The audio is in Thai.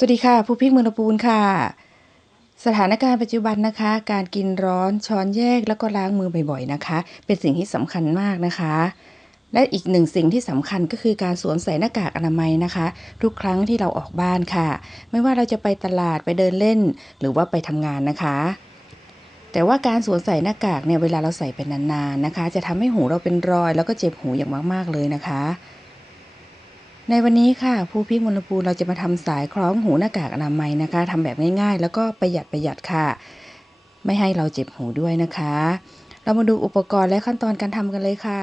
สวัสดีค่ะ ผู้พิกเมืองลำปูนค่ะ สถานการณ์ปัจจุบันนะคะ การกินร้อนช้อนแยกแล้วก็ล้างมือบ่อยๆนะคะ เป็นสิ่งที่สำคัญมากนะคะ และอีกหนึ่งสิ่งที่สำคัญก็คือการสวมใส่หน้ากากอนามัยนะคะ ทุกครั้งที่เราออกบ้านค่ะ ไม่ว่าเราจะไปตลาดไปเดินเล่น หรือว่าไปทำงานนะคะ แต่ว่าการสวมใส่หน้ากากเนี่ยเวลาเราใส่เป็นนานๆนะคะ จะทำให้หูเราเป็นรอยแล้วก็เจ็บหูอย่างมากๆเลยนะคะ ในวันนี้ค่ะ ผู้พิกมลภูเราจะมาทำสายคล้องหูหน้ากากอนามัยนะคะทำแบบง่ายๆ แล้วก็ประหยัดประหยัดค่ะ ไม่ให้เราเจ็บหูด้วยนะคะ เรามาดูอุปกรณ์และขั้นตอนการทำกันเลยค่ะ